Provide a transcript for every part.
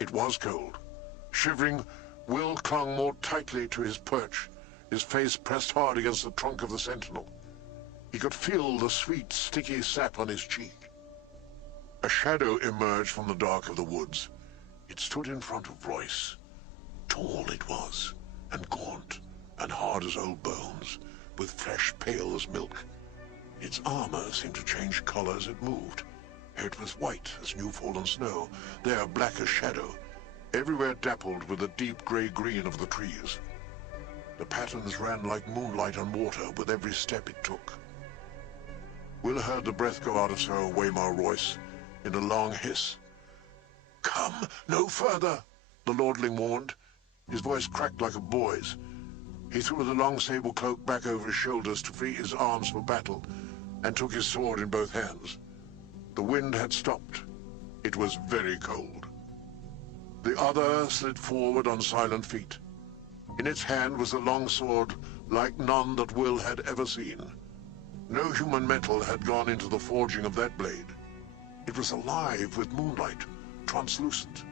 It was cold. Shivering, Will clung more tightly to his perch, his face pressed hard against the trunk of the sentinel. He could feel the sweet, sticky sap on his cheek. A shadow emerged from the dark of the woods. It stood in front of Royce. Tall it was, and gaunt, and hard as old bones, with flesh pale as milk. Its armor seemed to change color as it moved. Here it was white as new-fallen snow, there black as shadow, everywhere dappled with the deep grey-green of the trees. The patterns ran like moonlight on water with every step it took. Will heard the breath go out of Sir Waymar Royce in a long hiss. "Come no further," the lordling warned. His voice cracked like a boy's. He threw the long sable cloak back over his shoulders to free his arms for battle, and took his sword in both hands. The wind had stopped. It was very cold. The other slid forward on silent feet. In its hand was a long sword like none that Will had ever seen. No human metal had gone into the forging of that blade. It was alive with moonlight, translucent,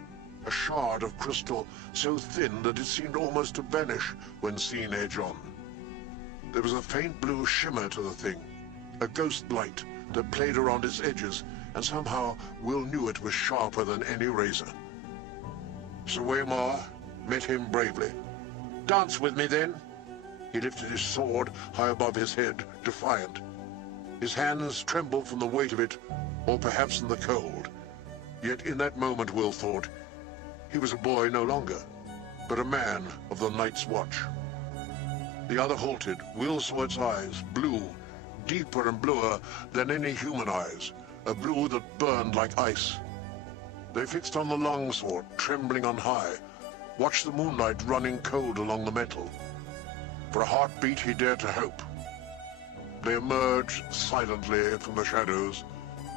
a shard of crystal so thin that it seemed almost to vanish when seen edge on. There was a faint blue shimmer to the thing, a ghost light that played around its edges, and somehow Will knew it was sharper than any razor. Sir Waymar met him bravely. "Dance with me, then." He lifted his sword high above his head, defiant. His hands trembled from the weight of it, or perhaps from the cold. Yet in that moment, Will thought, he was a boy no longer, but a man of the Night's Watch. The other halted. Will saw its eyes, blue, deeper and bluer than any human eyes, a blue that burned like ice. They fixed on the longsword, trembling on high, watched the moonlight running cold along the metal. For a heartbeat he dared to hope. They emerged silently from the shadows,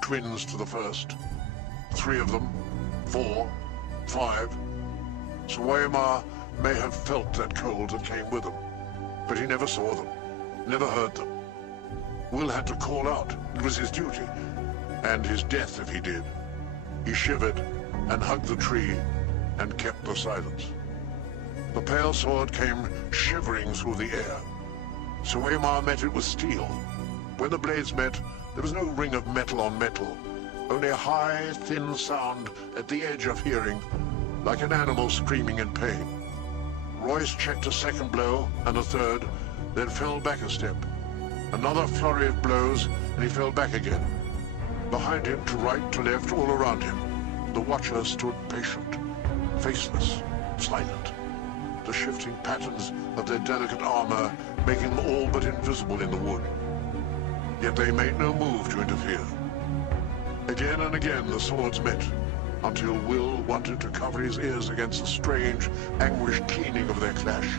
twins to the first. 3 of them, 4, 5. Sir Waymar may have felt that cold that came with them, but he never saw them, never heard them. Will had to call out. It was his duty, and his death if he did. He shivered and hugged the tree and kept the silence. The pale sword came shivering through the air. Sir Waymar met it with steel. When the blades met, there was no ring of metal on metal, only a high, thin sound at the edge of hearing, like an animal screaming in pain. Royce checked a second blow and a third, then fell back a step. Another flurry of blows, and he fell back again. Behind him, to right, to left, all around him, the watchers stood patient, faceless, silent, the shifting patterns of their delicate armor making them all but invisible in the wood. Yet they made no move to interfere. Again and again the swords met, until Will wanted to cover his ears against the strange, anguished keening of their clash.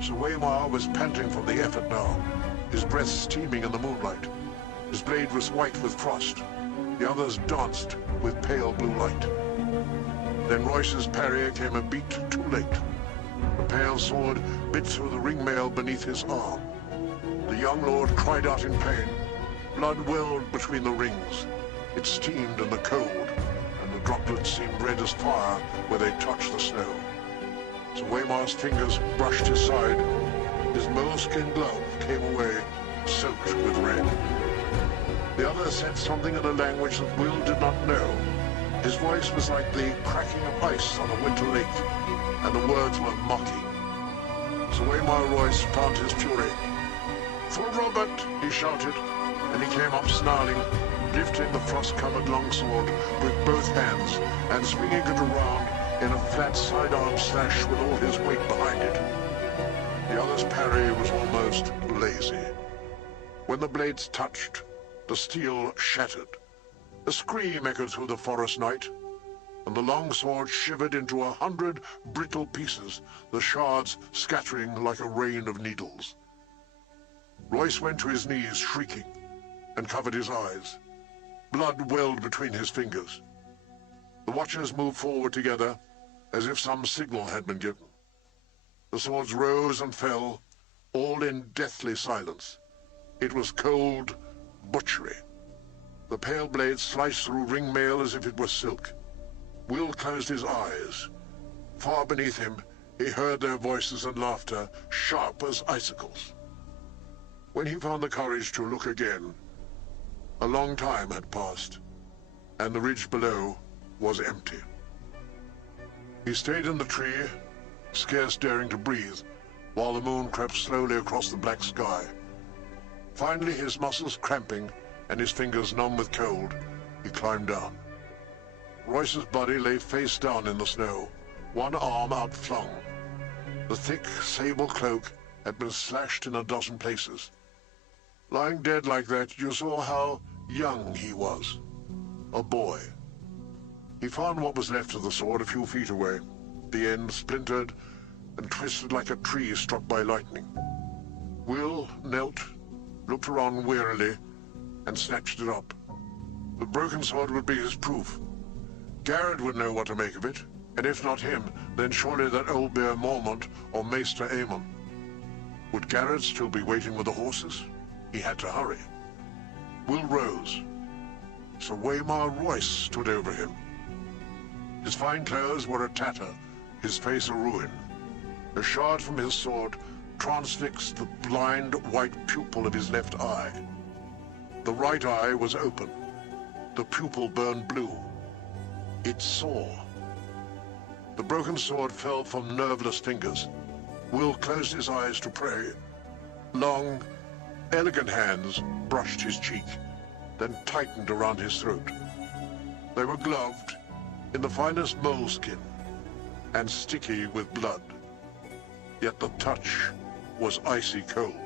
Sir Waymar was panting from the effort now, his breath steaming in the moonlight. His blade was white with frost. The others danced with pale blue light. Then Royce's parry came a beat too late. The pale sword bit through the ring-mail beneath his arm. The young lord cried out in pain. Blood welled between the rings. It steamed in the cold, and the droplets seemed red as fire where they touched the snow. Sir Waymar's fingers brushed his side. His moleskin glove came away, soaked with red. The other said something in a language that Will did not know. His voice was like the cracking of ice on a winter lake, and the words were mocking. Sir Waymar Royce found his fury. "For Robert!" he shouted, and he came up snarling, lifting the frost-covered longsword with both hands and swinging it around in a flat sidearm slash with all his weight behind it. The other's parry was almost lazy. When the blades touched, the steel shattered. A scream echoed through the forest night, and the longsword shivered into 100 brittle pieces, the shards scattering like a rain of needles. Royce went to his knees, shrieking, and covered his eyes. Blood welled between his fingers. The watchers moved forward together, as if some signal had been given. The swords rose and fell, all in deathly silence. It was cold butchery. The pale blade sliced through ring mail as if it were silk. Will closed his eyes. Far beneath him, he heard their voices and laughter, sharp as icicles. When he found the courage to look again, a long time had passed, and the ridge below was empty. He stayed in the tree, scarce daring to breathe, while the moon crept slowly across the black sky. Finally, his muscles cramping and his fingers numb with cold, he climbed down. Royce's body lay face down in the snow, one arm outflung. The thick sable cloak had been slashed in a dozen places. Lying dead like that, you saw how young he was. A boy. He found what was left of the sword a few feet away, the end splintered and twisted like a tree struck by lightning. Will knelt, looked around wearily, and snatched it up. The broken sword would be his proof. Garrett would know what to make of it, and if not him, then surely that old bear Mormont or Maester Aemon. Would Garrett still be waiting with the horses? He had to hurry. Will rose. Sir Waymar Royce stood over him. His fine clothes were a tatter, his face a ruin. A shard from his sword transfixed the blind white pupil of his left eye. The right eye was open. The pupil burned blue. It saw. The broken sword fell from nerveless fingers. Will closed his eyes to pray. Long, elegant hands brushed his cheek, then tightened around his throat. They were gloved in the finest moleskin and sticky with blood. Yet the touch was icy cold.